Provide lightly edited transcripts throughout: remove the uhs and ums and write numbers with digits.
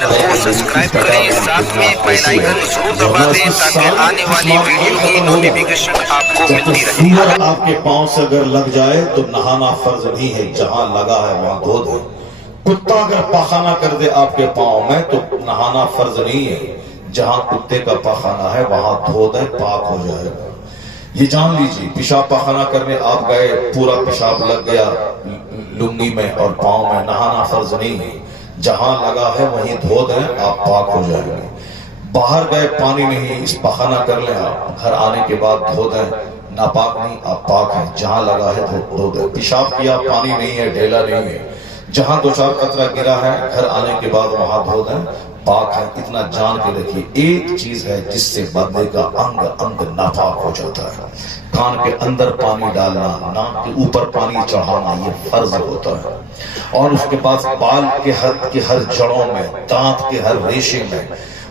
Channel کو subscribe کریں، ساتھ میں بیل آئیکن ضرور دبا دیں تاکہ آنے والی ویڈیو کی نوٹیفیکیشن آپ کو ملتی رہے۔ سور آپ کے پاؤں سے اگر لگ جائے تو نہانا فرض نہیں ہے، جہاں لگا ہے وہاں دھو دے۔ کتا اگر پاخانہ کر دے آپ کے پاؤں میں تو نہانا فرض نہیں ہے، جہاں کتے کا پاخانہ ہے وہاں دھو دے، پاک ہو جائے گا۔ یہ جان لیجیے، پیشاب پاخانہ کرنے آپ گئے، پورا پیشاب لگ گیا لنگی میں اور پاؤں میں، نہانا فرض نہیں ہے، جہاں لگا ہے وہیں دھو دیں، آپ پاک ہو جائیں گے۔ باہر گئے پانی نہیں، اس پاخانہ کر لیں، آپ گھر آنے کے بعد دھو دیں، ناپاک نہیں، آپ پاک ہیں، جہاں لگا ہے دھو دیں۔ پیشاب کیا، پانی نہیں ہے، ڈھیلا نہیں ہے، جہاں دو چار قطرہ گرا ہے گھر آنے کے بعد وہاں دھو دیں، پاک ہے۔ اتنا جان کے رکھیے، ایک چیز ہے جس سے بندے کا انگ انگ ناپاک ہو جاتا ہے، کان کے اندر پانی ڈالنا، ناک کے اوپر پانی چڑھانا، یہ فرض ہوتا ہے۔ اور اس کے بعد بال کے ہر جڑوں میں، دانت کے ہر ریشے میں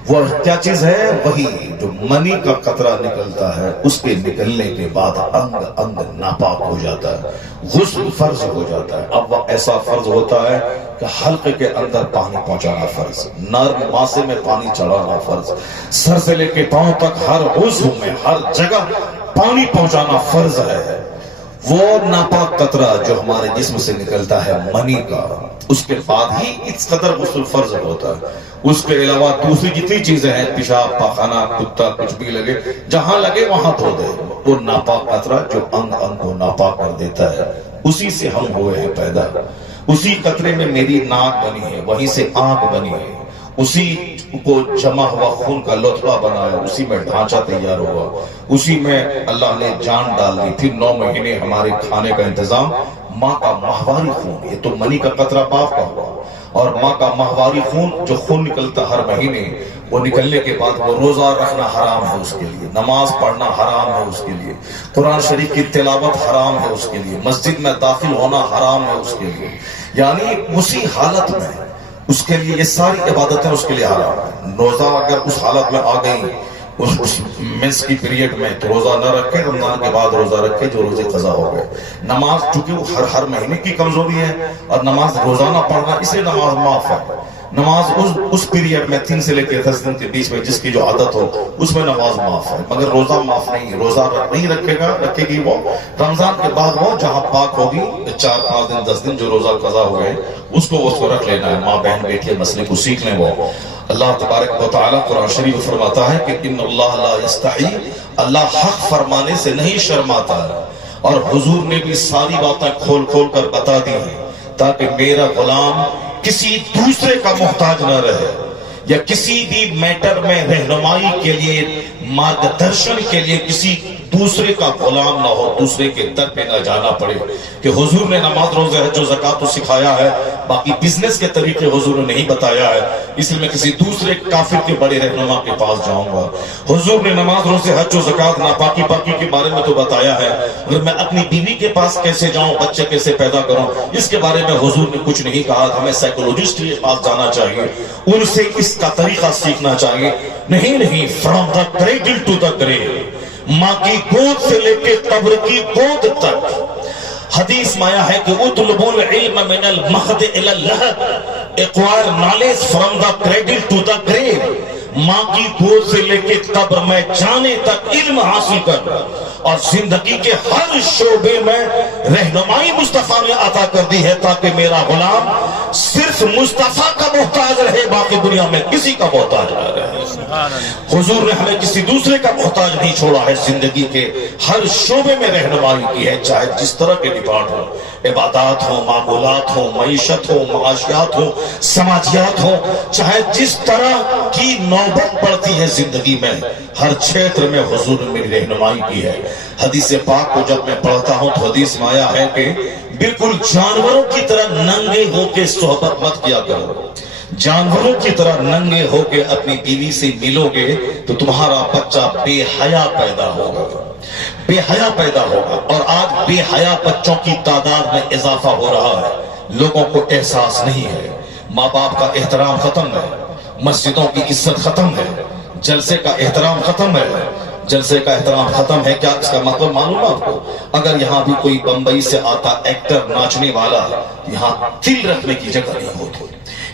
وہ کیا چیز ہے؟ وہی جو منی کا قطرہ نکلتا ہے، اس کے نکلنے کے بعد انگ انگ ناپاک ہو جاتا ہے، غسل فرض ہو جاتا ہے۔ اب وہ ایسا فرض ہوتا ہے کہ حلقے کے اندر پانی پہنچانا فرض، نرم ماسے میں پانی چڑھانا فرض، سر سے لے کے پاؤں تک ہر عضو میں ہر جگہ پانی پہنچانا فرض ہے۔ وہ ناپاک قطرہ جو ہمارے جسم سے نکلتا ہے منی کا، اس کے بعد ہی اس قدر غسل فرض ہوتا ہے۔ اس کے علاوہ دوسری جتنی چیزیں ہیں، پیشاب پاخانہ کتا کچھ بھی لگے، جہاں لگے وہاں دھو دے۔ وہ ناپاک قطرہ جو انگ انگ کو ناپاک کر دیتا ہے، اسی سے ہم ہوئے ہیں پیدا، اسی قطرے میں میری ناک بنی ہے، وہیں سے آنکھ بنی ہے، اسی کو جمع ہوا خون کا لطفہ بنایا، اسی میں ڈھانچہ تیار ہوا، اسی میں اللہ نے جان ڈال دی۔ پھر 9 مہینے ہمارے کھانے کا انتظام، ماں کا ماہواری خون، یہ تو منی کا قطرہ باپ کا ہوا، اور ماں کا ماہواری خون جو خون نکلتا ہر مہینے، وہ نکلنے کے بعد وہ روزہ رکھنا حرام ہے اس کے لیے، نماز پڑھنا حرام ہے اس کے لیے، قرآن شریف کی تلاوت حرام ہے اس کے لیے، مسجد میں داخل ہونا حرام ہے اس کے لیے، یعنی اسی حالت میں اس کے لیے یہ ساری عبادتیں اس کے لیے حرام ہیں۔ روزہ اگر اس حالت میں آ گئی، اس منس کی پیریڈ میں، تو روزہ نہ رکھے، رمضان کے بعد روزہ رکھے جو روزے قضا ہو گئے۔ نماز چونکہ وہ ہر مہینے کی کمزوری ہے، اور نماز روزانہ پڑھنا، اسے نماز معاف ہے۔ نماز اس پیریڈ میں 3 سے لے کے 10 دن کے بیچ میں جس کی جو عادت ہو، اس میں نماز معاف ہے، مگر روزہ معاف نہیں ہے۔ روزہ نہیں رکھے گی وہ رمضان کے بعد، وہ جہاں پاک ہوگی 4 5 دن 10 دن جو روزہ قضا ہوئے اس کو رکھ لینا ہے۔ ماں بہن بیٹھے مسئلے کو سیکھ لیں۔ وہ اللہ تبارک و تعالی قرآن شریف میں فرماتا ہے کہ ان اللہ لا یستحی، اللہ حق فرمانے سے نہیں شرماتا ہے، اور حضور نے بھی ساری باتیں کھول کھول کر بتا دی ہیں تاکہ میرا غلام کسی دوسرے کا محتاج نہ رہے، یا کسی بھی میٹر میں رہنمائی کے لیے، مارگدرشن کے لیے کسی دوسرے کا غلام نہ ہو، دوسرے کے در پہ نہ جانا پڑے۔ کہ حضور نے نماز روزہ حج و زکات تو سکھایا ہے، باقی بزنس کے طریقے حضور نے نہیں بتایا ہے، اس لیے میں کسی دوسرے کافر کے بڑے رہنما کے پاس جاؤں گا۔ حضور نے نماز روزہ حج و زکات ناپاکی پاکی کے بارے میں تو بتایا ہے، مگر میں اپنی بیوی کے پاس کیسے جاؤں، بچے کیسے پیدا کروں، اس کے بارے میں حضور نے کچھ نہیں کہا۔ ہمیں سائیکولوجسٹ کے پاس جانا چاہیے، ان سے اس کا طریقہ سیکھنا چاہیے۔ نہیں، from the cradle to the grave, ماں کی گود سے لے کے قبر کی گود تک۔ حدیث میں آیا ہے کہ اطلبوا العلم من المہد الى اللحد، acquire knowledge from the cradle to the grave, ماں کی گود سے لے کے قبر میں جانے تک علم حاصل کر، اور زندگی کے ہر شعبے میں رہنمائی مصطفیٰ نے عطا کر دی ہے تاکہ میرا غلام صرف مصطفیٰ کا محتاج رہے، باقی دنیا میں کسی کا محتاج نہ رہے۔ حضور نے ہمیں کسی دوسرے کا محتاج نہیں چھوڑا ہے، زندگی کے ہر شعبے میں رہنمائی کی ہے، چاہے جس طرح کے ڈپارٹ ہو، عبادات ہو، معمولات ہو، معیشت ہو، معاشیات ہو، سماجیات ہو، چاہے جس طرح کی نوبت پڑتی ہے زندگی میں، ہر چھیتر میں حضور نے میری رہنمائی کی ہے۔ حدیث پاک کو جب میں پڑھتا ہوں تو حدیث میں آیا ہے کہ بالکل جانوروں کی طرح ننگے ہو کے صحبت مت کیا کرو، جانوروں کی طرح ننگے ہو کے اپنی بیوی سے ملو گے تو تمہارا بچہ بے حیا پیدا ہوگا، بے حیا پیدا ہوگا۔ اور آج بے حیا بچوں کی تعداد میں اضافہ ہو رہا ہے، لوگوں کو احساس نہیں ہے، ماں باپ کا احترام ختم ہے، مسجدوں کی عزت ختم ہے، جلسے کا احترام ختم ہے۔ جلسے کا احترام ختم ہے، کیا اس کا مطلب معلوم آپ کو؟ اگر یہاں بھی کوئی بمبئی سے آتا ایکٹر ناچنے والا، یہاں دل رکھنے کی جگہ نہیں ہوتی،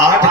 8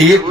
1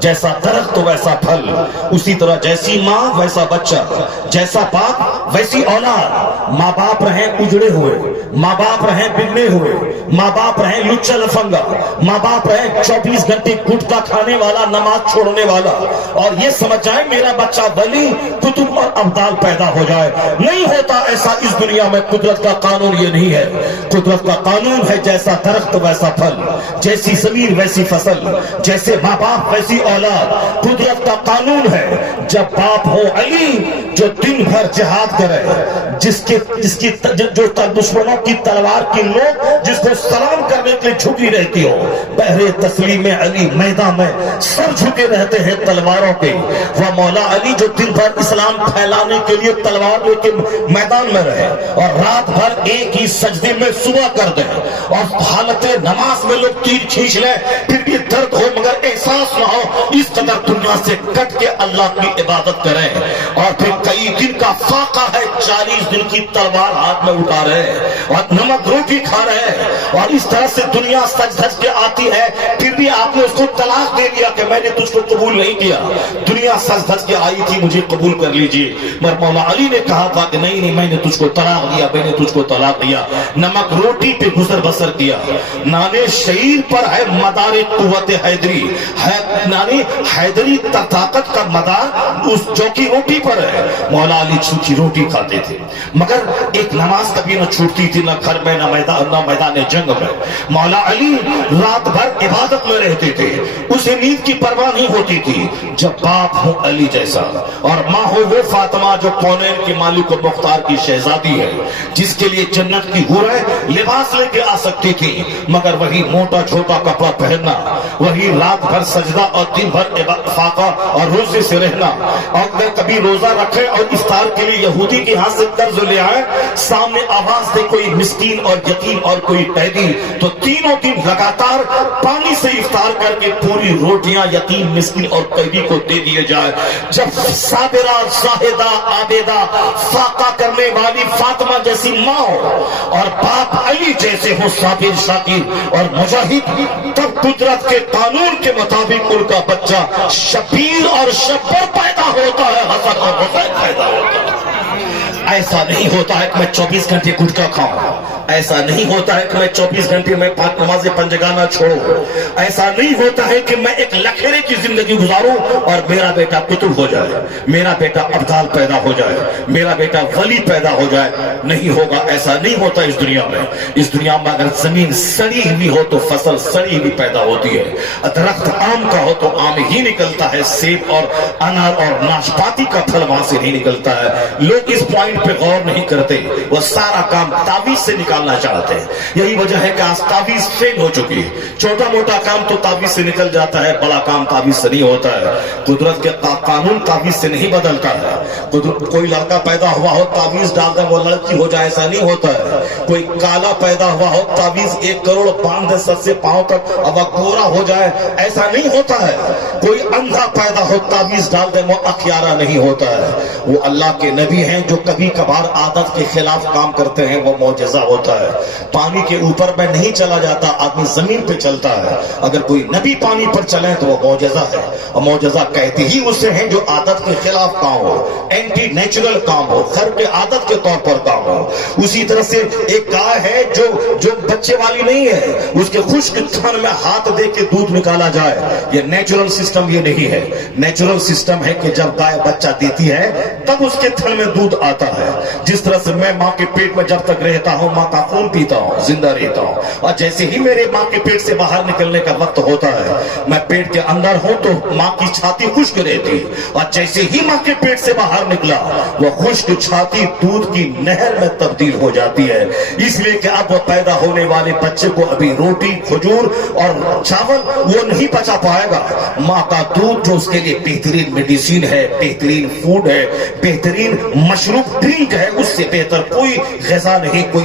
جیسا درخت ویسا پھل، اسی طرح جیسی ماں ویسا بچہ، جیسا باپ ویسی اولاد۔ ماں باپ رہیں اجڑے ہوئے، ماں باپ رہیں بگڑے ہوئے، ماں باپ رہیں لچا لفنگا، ماں باپ رہیں 24 گھنٹے گٹکا کھانے والا، نماز چھوڑنے والا، اور یہ سمجھ جائے میرا بچہ ولی کتب اور ابدال پیدا ہو جائے۔ نہیں ہوتا ایسا اس دنیا میں، قدرت کا قانون یہ نہیں ہے۔ قدرت کا قانون ہے جیسا درخت ویسا پھل، جیسی زمین ویسی فصل، جیسے ماں باپ ویسی اولاد۔ قدرت کا قانون ہے جب باپ ہو علی جو دن بھر جہاد کرے، جو دشمنوں کی تلوار کی نوک جس کو سلام کرنے کے لیے جھکی رہتی ہو، بہرے تسلیم علی میدان میں سر جھکے رہتے ہیں تلواروں کے۔ وہ مولا علی جو دن بھر اسلام پھیلانے کے لیے تلوار لے کے میدان میں رہے اور رات بھر ایک ہی سجدے میں صبح کر دیں، اور حالت نماز میں لوگ تیر کھینچ لیں، پھر بھی درد ہو مگر احساس نہ ہو، اس قدر دنیا سے کٹ کے اللہ کی عبادت کریں، اور پھر کئی دن کا فاقہ ہے، 40 دن کی تلوار ہاتھ میں اٹھا رہے اور نمک روٹی کھا رہے ہیں، اور اس طرح سے دنیا سج دھج کے آتی ہے، پھر بھی آپ نے اس کو طلاق دے دیا کہ میں نے تجھ کو قبول نہیں کیا۔ دنیا سج دھج کے آئی تھی مجھے قبول کر لیجئے، مگر مولا علی نے کہا تھا کہ نہیں نہیں، میں نے تجھ کو طلاق دیا، میں نے تجھ کو طلاق دیا۔ نمک روٹی پہ گزر بسر کیا۔ نانے شعیر پر ہے مدار قوت حیدری، نانے حیدری طاقت کا مدار اس جو کی روٹی پر ہے۔ مولا علی چھوٹی روٹی کھاتے تھے، مگر ایک نماز کبھی نہ چھوٹتی تھی، نہ گھر میں نہ میدان جنگ میں۔ مولا علی رات بھر عبادت میں رہتے تھے، اسے نیند کی پرواہ نہیں ہوتی تھی۔ جب باپ ہو علی جیسا اور ماں ہو وہ فاطمہ جو کونین کے مالک و مختار کی شہزادی ہے، جس کے لیے جنت کی حوریں لباس لے کے آ سکتی تھی، مگر وہی موٹا چھوٹا کپڑا پہننا، وہی رات بھر سجدہ اور دن بھر فاقہ اور روزے سے رہنا، اور اگر کبھی روزہ رکھے اور افطار کے لیے یہودی کے ہاتھ سے قرض لے آئے، سامنے آواز دے کوئی مسکین اور یتیم اور کوئی قیدی، تو تینوں دن لگاتار پانی سے افطار کر کے پوری روٹیاں یتیم مسکین اور قیدی کو دے دیے جائے۔ جب صابرہ زاہدہ عابدہ فاقہ کرنے والی فاطمہ جیسی ماں ہو اور باپ علی جیسے ہو صابر شاکر اور مجاہد، تب قدرت کے قانون کے مطابق ان کا بچہ شبیر اور شبر پیدا ہوتا ہے، حسن اور حسین پیدا ہوتا ہے۔ ایسا نہیں ہوتا ہے کہ میں 24 گھنٹے گٹکا کھاؤں، ایسا نہیں ہوتا ہے کہ میں 24 گھنٹے میں پاک نماز پنجگانہ چھوڑوں، ایسا نہیں ہوتا ہے کہ میں ایک لکھیرے کی زندگی گزاروں اور میرا بیٹا قطب ہو جائے، میرا بیٹا ابدال پیدا ہو جائے، میرا بیٹا ولی پیدا ہو جائے۔ نہیں ہوگا، ایسا نہیں ہوتا اس دنیا میں۔ اس دنیا میں اگر زمین سڑی ہوئی ہو تو فصل سڑی ہوئی پیدا ہوتی ہے، درخت آم کا ہو تو آم ہی نکلتا ہے، سیب اور انار اور ناشپاتی کا پھل وہاں سے نہیں نکلتا ہے۔ لوگ اس پوائنٹ پہ غور نہیں کرتے، وہ سارا کام تعویذ سے نکالنا چاہتے ہیں۔ یہی وجہ ہے کہ آج تعویذ فیل ہو چکی ہے۔ چھوٹا موٹا کام تو تعویذ سے نکل جاتا ہے، بڑا کام تعویذ سے نہیں ہوتا ہے۔ قدرت کے قانون تعویذ سے نہیں بدلتا ہے۔ کوئی لڑکا پیدا ہوا ہو تعویذ ڈال دے وہ لڑکی ہو جائے، ایسا نہیں ہوتا ہے۔ کوئی کالا پیدا ہوا ہو تعویذ 1 کروڑ باندھ دے سر سے پاؤں تک اب گورا ہو جائے، ایسا نہیں ہوتا ہے۔ کوئی اندھا پیدا ہو تعویذ ڈال دے وہ اخیارہ نہیں ہوتا ہے۔ وہ اللہ کے نبی ہیں جو کبھی کبھار عادت کے خلاف کام کرتے ہیں، وہ معجزہ ہوتا ہے۔ پانی کے اوپر میں نہیں چلا جاتا، آدمی زمین پہ چلتا ہے۔ اگر کوئی نبی پانی پر چلے تو وہ معجزہ ہے، اور معجزہ کہتے ہی اسے ہیں جو عادت کے خلاف کام ہو، اینٹی نیچرل کام ہو، خرق عادت کے طور پر کام ہو۔ اسی طرح سے ایک گائے ہے جو بچے والی نہیں ہے، اس کے خشک تھن میں ہاتھ دے کے دودھ نکالا جائے، یہ نیچرل سسٹم یہ نہیں ہے۔ نیچرل سسٹم ہے کہ جب گائے بچہ دیتی ہے تب اس کے تھن میں دودھ آتا ہے۔ جس طرح سے میں ماں کے پیٹ میں جب تک رہتا ہوں ماں کا خون پیتا ہوں، زندہ رہتا ہوں، اور جیسے ہی میرے ماں کے پیٹ سے باہر نکلنے کا وقت ہوتا ہے، میں پیٹ کے اندر ہوں تو ماں کی چھاتی خشک رہتی، اور جیسے ہی ماں کے پیٹ سے باہر نکلا وہ خشک چھاتی دودھ کی نہر میں تبدیل ہو جاتی ہے۔ اس لیے کہ اب وہ پیدا ہونے والے بچے کو ابھی روٹی، کھجور اور چاول وہ نہیں پچا پائے گا۔ ماں کا دودھ جو اس کے لیے بہترین میڈیسین ہے، بہترین فوڈ ہے، بہترین مشروب ڈرنک ہے، اس سے بہتر کوئی غذا نہیں، کوئی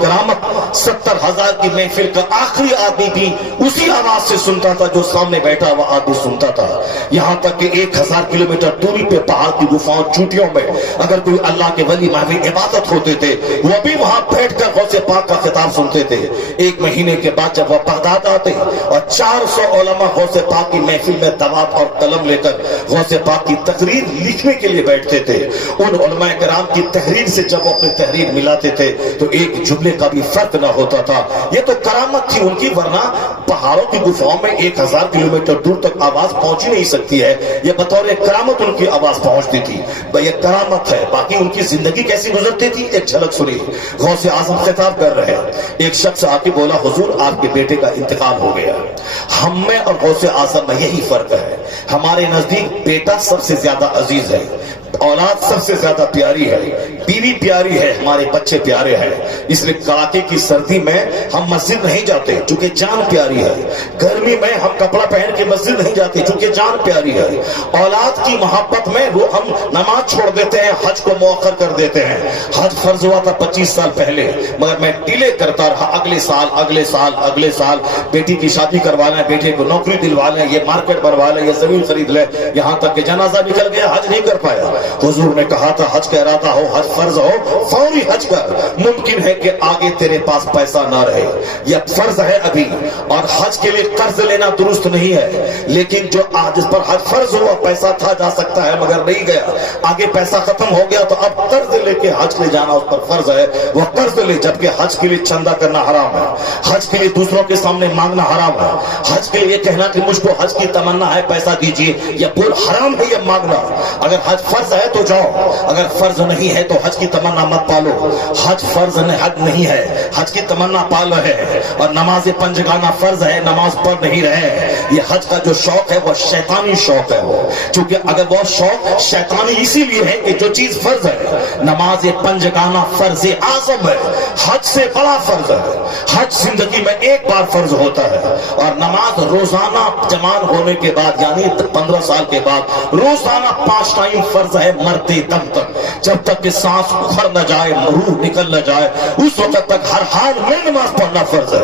کرامت 70,000 کی محفل کا آخری آدمی بھی اسی آواز سے سنتا تھا جو سامنے بیٹھا ہوا آدمی سنتا تھا. یہاں تک کہ 1000 کلومیٹر دوری پہ پہاڑ کی گفاؤں چوٹیوں میں اگر کوئی اللہ کے ولی محو عبادت ہوتے تھے وہ بھی وہاں بیٹھ کر غوث پاک کا خطاب سنتے تھے. 1 مہینے کے بعد جب وہ بغداد آتے اور 400 علماء غوث پاک کی محفل میں دوات اور قلم لے کر غوث پاک کی تقریر لکھنے کے لیے بیٹھتے تھے, ان علماء کرام کی تحریر سے جب وہ اپنی تحریر ملاتے تھے تو ایک جملے کا بھی فرق نہ ہوتا تھا. یہ تو کرامت تھی ان کی, ورنہ پہاڑوں کی گفاؤں میں 1000 کلومیٹر دور تک آواز پہنچ نہیں سکتی ہے. یہ بطور کرامت ان کی آواز پہنچتی تھی. یہ کرامت ہے. باقی ان کی زندگی کیسی گزرتی تھی ایک جھلک سنی. غوث اعظم خطاب کر رہے ہیں. ایک شخص آ کے بولا, حضور آپ کے بیٹے کا انتقال ہو گیا. ہم میں اور غوث اعظم میں یہی فرق ہے. ہمارے نزدیک بیٹا سب سے زیادہ عزیز ہے, اولاد سب سے زیادہ پیاری ہے, بیوی پیاری ہے, ہمارے بچے پیارے ہیں. اس لیے کڑاکے کی سردی میں ہم مسجد نہیں جاتے چونکہ جان پیاری ہے. گرمی میں ہم کپڑا پہن کے مسجد نہیں جاتے چونکہ جان پیاری ہے. اولاد کی محبت میں وہ ہم نماز چھوڑ دیتے ہیں, حج کو مؤخر کر دیتے ہیں. حج فرض ہوا تھا 25 سال پہلے, مگر میں ڈیلے کرتا رہا. اگلے سال بیٹی کی شادی کروانا ہے, بیٹے کو نوکری دلوانا ہے, یہ مارکیٹ بنوا لے, یہ زمین خرید لے, یہاں تک کہ جنازہ نکل گیا, حج نہیں کر پایا. حضور نے کہا تھا حج کا ارادہ ہو, حج فرض ہو, فوری حج کر. ممکن ہے کہ آگے تیرے پاس پیسہ نہ رہے, یہ فرض ہے ابھی, اور حج کے لیے قرض لینا درست نہیں ہے. لیکن جو آج اس پر حج فرض ہوا, پیسہ تھا جا سکتا ہے مگر نہیں گیا, آگے پیسہ ختم ہو گیا تو اب قرض لے کے حج لے جانا اس پر فرض ہے. وہ قرض لے, جبکہ حج کے لیے چندہ کرنا حرام ہے, حج کے لیے دوسروں کے سامنے مانگنا حرام ہے, حج کے لیے کہنا کہ مجھ کو حج کی تمنا ہے پیسہ دیجیے, یہ بول حرام ہے یہ مانگنا. اگر حج فرض ہے تو جاؤ, اگر فرض نہیں ہے تو حج کی تمنا مت پالو. حج فرض حج نہیں ہے, حج کی تمنا پال رہے ہیں. اور نماز پنجگانہ فرض ہے, نماز پڑھ نہیں رہے. یہ حج کا جو شوق ہے وہ شیطانی شوق ہے. وہ چونکہ اگر وہ شوق شیطانی اسی لیے ہے کہ جو چیز فرض ہے, نماز پنجگانہ فرض اعظم ہے, حج سے بڑا فرض ہے. حج زندگی میں ایک بار فرض ہوتا ہے, اور نماز روزانہ جوان ہونے کے بعد یعنی 15 سال کے بعد روزانہ 5 ٹائم فرض ہے, مرتے دم تک, جب تک کہ سانس اکھڑ نہ جائے, روح نکل نہ جائے, اس وقت تک ہر حال میں نماز پڑھنا فرض ہے.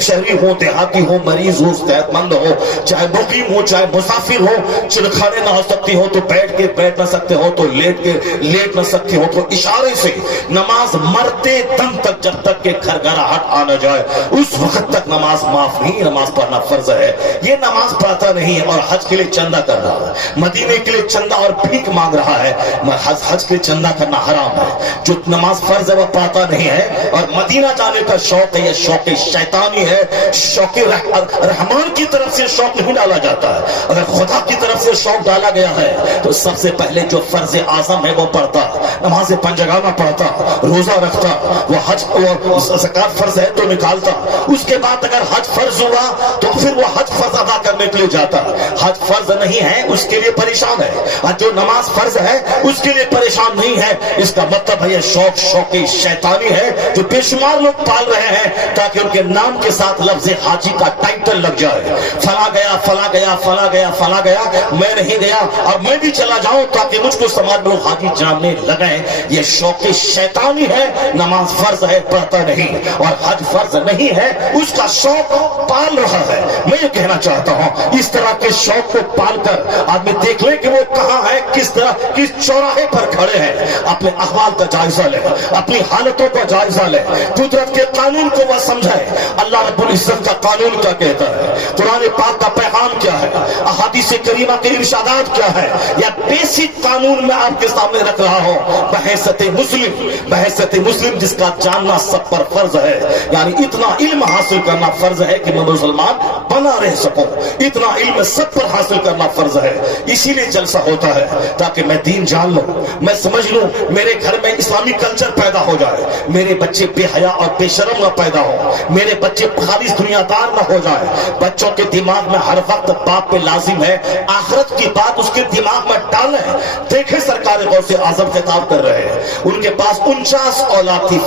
شہری ہو, دیہاتی ہو, مریض ہو, صحت مند ہو, چاہے مقیم ہو, چاہے مسافر ہو, چلکھانے نہ ہو سکتی ہو تو بیٹھ کے بیٹھ نہ سکتے ہو, تو لیٹ کے لیٹ نہ سکتے ہو, تو اشارے سے نماز مرتے دم تک جب تک کہ گھرگھراہٹ آ نہ جائے اس وقت تک نماز معاف نہیں. نماز پڑھنا فرض ہے. یہ نماز پڑھتا نہیں ہے اور حج کے لیے چندہ کر رہا ہے, مدینے کے لیے چندہ اور بھیک مانگ رہا ہے. حج کے چندہ کرنا حرام ہے. جو نماز فرض ہے وہ پڑھتا نہیں ہے, اور مدینہ جانے کا شوق ہے, یہ شوق شیطانی ہے. شوق رحمان کی طرف سے شوق نہیں ڈالا جاتا ہے. اگر خدا کی طرف سے شوق ڈالا گیا ہے تو سب سے پہلے جو فرض اعظم ہے وہ پڑھتا, نماز پنجگانہ پڑھتا, روزہ رکھتا, وہ حج زکات فرض ہے تو نکالتا. اس کے بعد اگر حج فرض ہوا تو پھر وہ حج فرض ادا کرنے کے لیے جاتا. حج فرض نہیں ہے اس کے لیے پریشان ہے, اور جو نماز فرض ہے اس کے لیے پریشان نہیں ہے. اس کا مطلب ہے یہ شوق شیطانی ہے جو بے شمار لوگ پال رہے ہیں تاکہ ان کے نام کے ساتھ لفظ حاجی کا ٹائٹل لگ جائے. فلاں گیا, فلاں گیا, فلاں گیا, فلاں گیا, میں نہیں گیا اور میں بھی چلا جاؤں تاکہ مجھ کو سماج میں حاجی جاننے لگے. یہ شوق شیطانی ہے. نماز فرض ہے پڑھتا نہیں, اور حج فرض نہیں ہے, اس کا شوق پال رہا ہے. میں یہ کہنا چاہتا ہوں اس طرح کے شوق کو پال کر آدمی دیکھ لے کہ وہ کہاں ہے, کس طرح کس چوراہے پر کھڑے ہیں. اپنے احوال کا جائزہ لے, اپنی حالتوں کا جائزہ لے, قدرت کے قانون کو وہ سمجھے. اللہ رب العزت کا قانون کیا کہتا ہے, قرآن پاک کا پیغام کیا ہے, احادیث کریمہ کے ارشادات کیا ہے. یا بیسک قانون میں آپ کے سامنے رکھ رہا ہوں بحیثیت مسلم جس کا جاننا سب پر فرض ہے. یعنی اتنا علم حاصل کرنا فرض ہے کہ میں مسلمان بنا رہ سکوں. اتنا علم سب پر حاصل کرنا فرض ہے. اسی لیے جلسہ ہوتا ہے تاکہ میں دین جان لوں, میں سمجھ لوں, میرے گھر میں اسلامی کلچر پیدا ہو جائے, میرے بچے بے حیا اور بے شرم نہ پیدا ہو, میرے بچے خالص دنیا دار نہ ہو جائے. بچوں کے دماغ میں ہر وقت باپ پہ لازم ہے آخرت کی بات اس کے دماغ میں ڈالیں. دیکھیں سرکار غوث اعظم خطاب کر رہے ہیں, ان کے پاس 49 اولاد تھی,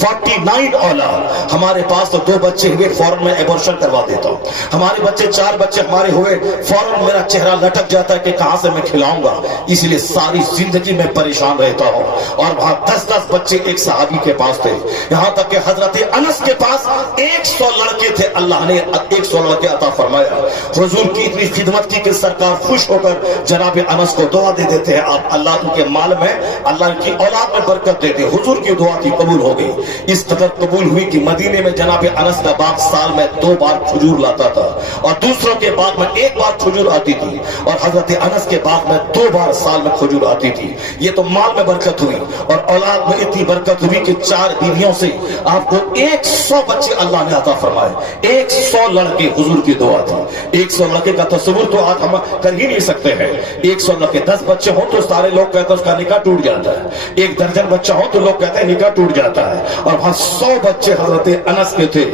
49 اولاد. ہمارے پاس تو 2 بچے ہوئے فوراً میں ایبورشن کروا دیتا ہوں. ہمارے بچے 4 بچے ہمارے ہوئے فوراً میرا چہرہ لٹک جاتا ہے کہ کہاں سے میں کھلاؤں گا، اس لیے ساری زندگی میں پریشان رہتا ہوں۔ اور وہاں 10 بچے ایک صحابی کے پاس تھے، یہاں تک کہ حضرت انس کے پاس 100 لڑکے تھے، اللہ نے 100 لڑکے عطا فرمایا۔ حضور کی اتنی خدمت کی کہ سرکار خوش ہو کر جناب انس کو دعا دے دیتے ہیں، آپ اللہ ان کے مال میں، اللہ کی اولاد میں برکت دے دے۔ حضور کی دعا کی قبول ہو گئی، اس قدر قبول ہوئی کہ مدینے میں جناب انس کا باغ سال میں 2 بار کھجور لاتا تھا، اور دوسروں کے باغ میں 1 بار کھجور آتی تھی، اور حضرت انس کے باغ میں 2 بار سال میں کھجور آتی تھی۔ یہ تو مال میں برکت ہوئی، اور اولاد میں اتنی برکت ہوئی کہ 4 بیویوں سے آپ کو 100 بچے اللہ نے عطا فرمائے۔ 100 لڑکے، حضور کی دعا تھی۔ 100 لڑکے کا تصور تو آج ہم کر ہی نہیں سکتے ہیں۔ 100 لڑکے، 10 بچے ہوں تو سارے لوگ کہتے ہیں اس کا نکاح ٹوٹ جاتا ہے، 1 درجن بچہ ہو تو لوگ کہتے ہیں نکاح ٹوٹ جاتا ہے، اور وہاں 100 بچے حضرت انس کے تھے۔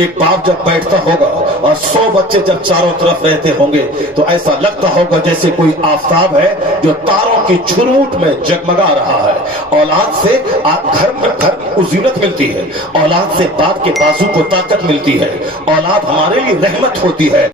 ایک باپ جب بیٹھتا ہوگا اور 100 بچے جب چاروں طرف رہتے ہوں گے تو ایسا لگتا ہوگا جیسے کوئی آفتاب ہے جو تاروں کی چھروٹ میں جگمگا رہا ہے۔ اولاد سے گھر میں کو زینت ملتی ہے، اولاد سے باپ کے بازو کو طاقت ملتی ہے، اولاد ہمارے لیے رحمت ہوتی ہے۔